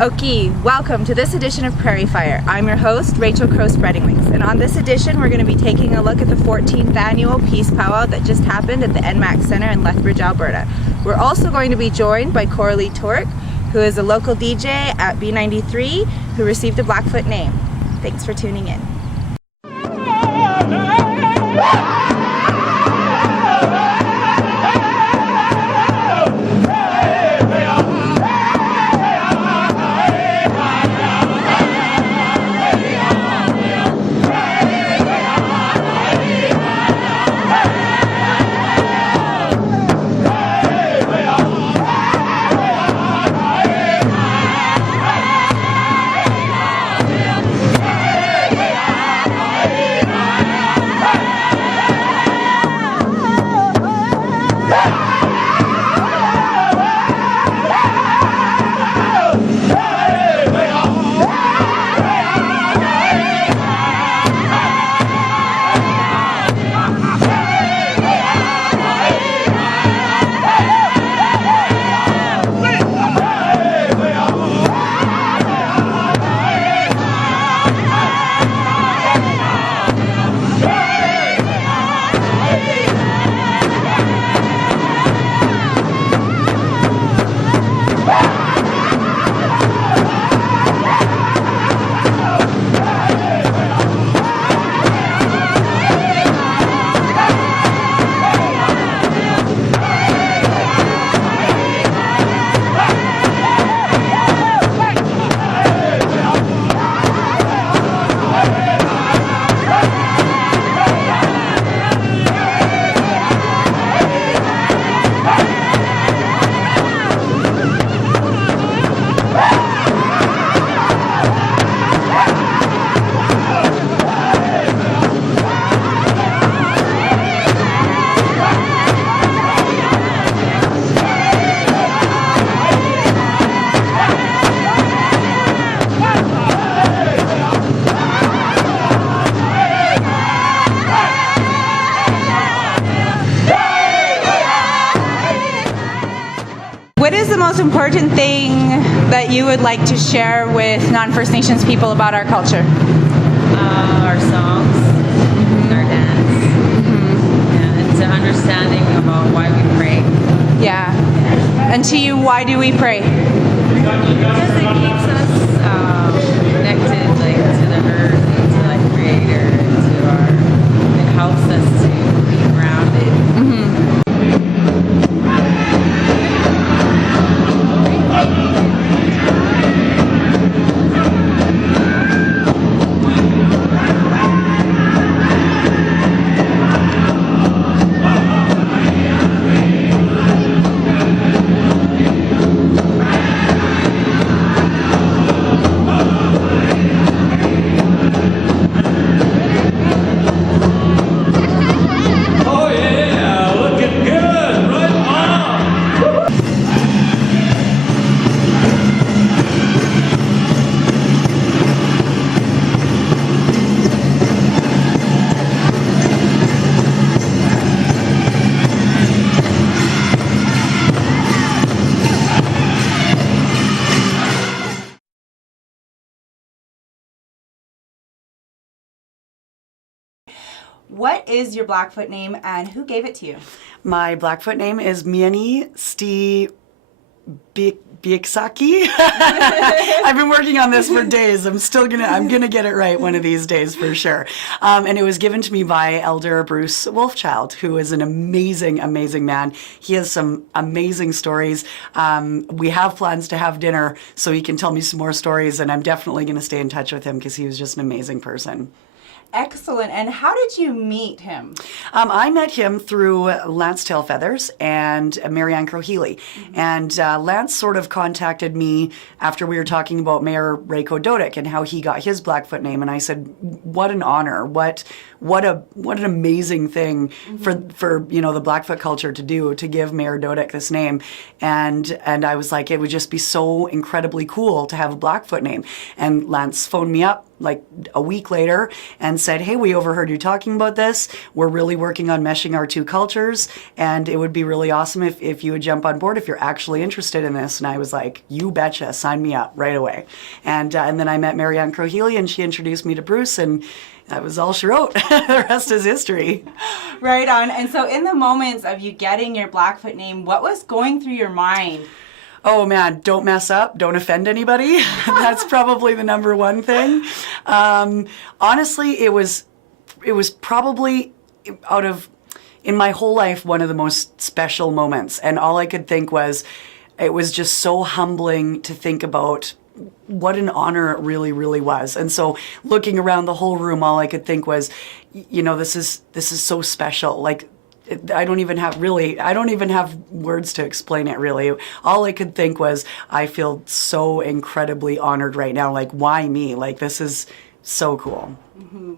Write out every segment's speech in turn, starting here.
Okay, welcome to this edition of Prairie Phyre. I'm your host, Rachel Crow Spreading Wings, and on this edition we're going to be taking a look at the 14th annual Peace Powwow that just happened at the NMAC Centre in Lethbridge, Alberta. We're also going to be joined by Coralie Torque, who is a local DJ at B93 who received a Blackfoot name. Thanks for tuning in. What is the most important thing that you would like to share with non-First Nations people about our culture? Our songs, our dance, and it's an understanding about why we pray. Yeah. And to you, why do we pray? Because it keeps us connected, like to the earth, to like Creator, to our. It helps us to be grounded. What is your Blackfoot name and who gave it to you? My Blackfoot name is Miani Sti Bieksaki. I've been working on this for days. I'm gonna get it right one of these days for sure. And it was given to me by Elder Bruce Wolfchild, who is an amazing, amazing man. He has some amazing stories. We have plans to have dinner so he can tell me some more stories, and I'm definitely gonna stay in touch with him because he was just an amazing person. Excellent. And how did you meet him? I met him through Lance Tailfeathers and Marianne Crow-Healy. And Lance sort of contacted me after we were talking about Mayor Rayco Dodick and how he got his Blackfoot name. And I said, what an honor. What an amazing thing for the Blackfoot culture to do, to give Mayor Dodick this name. And I was like, it would just be so incredibly cool to have a Blackfoot name. And Lance phoned me up like a week later and said, hey, we overheard you talking about this. We're really working on meshing our two cultures, and it would be really awesome if you would jump on board if you're actually interested in this. And I was like, you betcha, sign me up right away. And then I met Marianne Crow-Healy, and she introduced me to Bruce, and that was all she wrote. The rest is history. Right on. And so in the moments of you getting your Blackfoot name, what was going through your mind? Oh man, don't mess up, don't offend anybody. That's probably the number one thing. Honestly, it was probably in my whole life, one of the most special moments. And all I could think was, it was just so humbling to think about what an honor it really, really was. And so looking around the whole room, all I could think was, this is so special. Like, I don't even have words to explain it, really. All I could think was, I feel so incredibly honored right now. Like, why me? Like, this is so cool. Mm-hmm.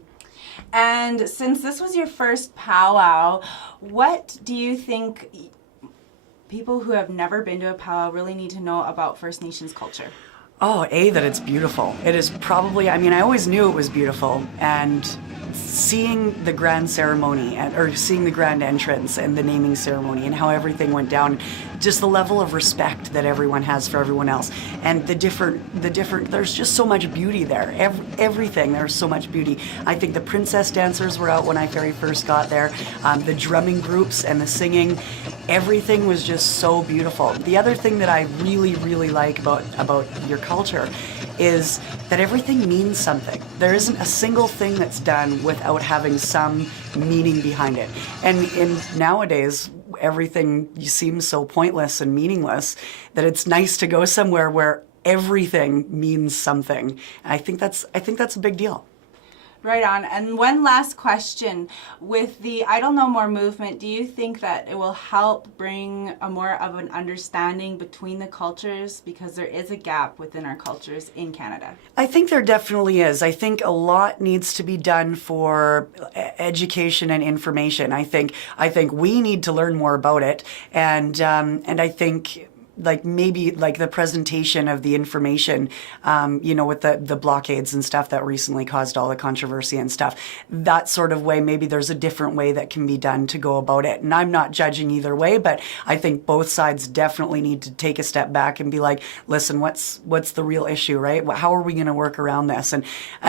And since this was your first powwow, what do you think people who have never been to a powwow really need to know about First Nations culture? Oh, that it's beautiful. It is probably, I always knew it was beautiful, and seeing the grand ceremony or seeing the grand entrance and the naming ceremony and how everything went down, just the level of respect that everyone has for everyone else, and the different, there's just so much beauty there. Everything, there's so much beauty. I think the princess dancers were out when I very first got there. The drumming groups and the singing, everything was just so beautiful. The other thing that I really, really like about your culture is that everything means something. There isn't a single thing that's done without having some meaning behind it. And nowadays, everything seems so pointless and meaningless that it's nice to go somewhere where everything means something. And I think that's a big deal. Right on. And one last question. With the Idle No More movement, do you think that it will help bring a more of an understanding between the cultures? Because there is a gap within our cultures in Canada. I think there definitely is. I think a lot needs to be done for education and information. I think we need to learn more about it. And I think, like, maybe like the presentation of the information, with the blockades and stuff that recently caused all the controversy and stuff, that sort of way, maybe there's a different way that can be done to go about it. And I'm not judging either way, but I think both sides definitely need to take a step back and be like, listen, what's the real issue, right? How are we going to work around this? And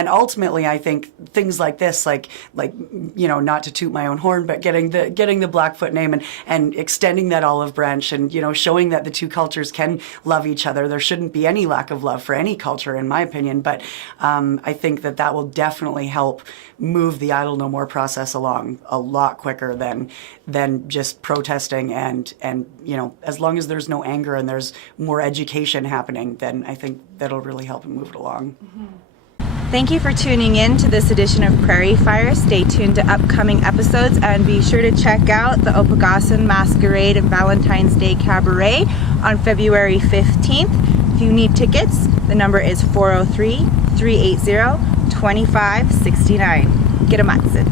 ultimately, I think things like this, like not to toot my own horn, but getting the Blackfoot name and extending that olive branch, and showing that the two cultures can love each other. There shouldn't be any lack of love for any culture, in my opinion, but I think that will definitely help move the Idle No More process along a lot quicker than just protesting, and as long as there's no anger and there's more education happening, then I think that'll really help and move it along. Mm-hmm. Thank you for tuning in to this edition of Prairie Fire. Stay tuned to upcoming episodes, and be sure to check out the Opagossan Masquerade and Valentine's Day Cabaret on February 15th. If you need tickets, the number is 403-380-2569. Get a matsin.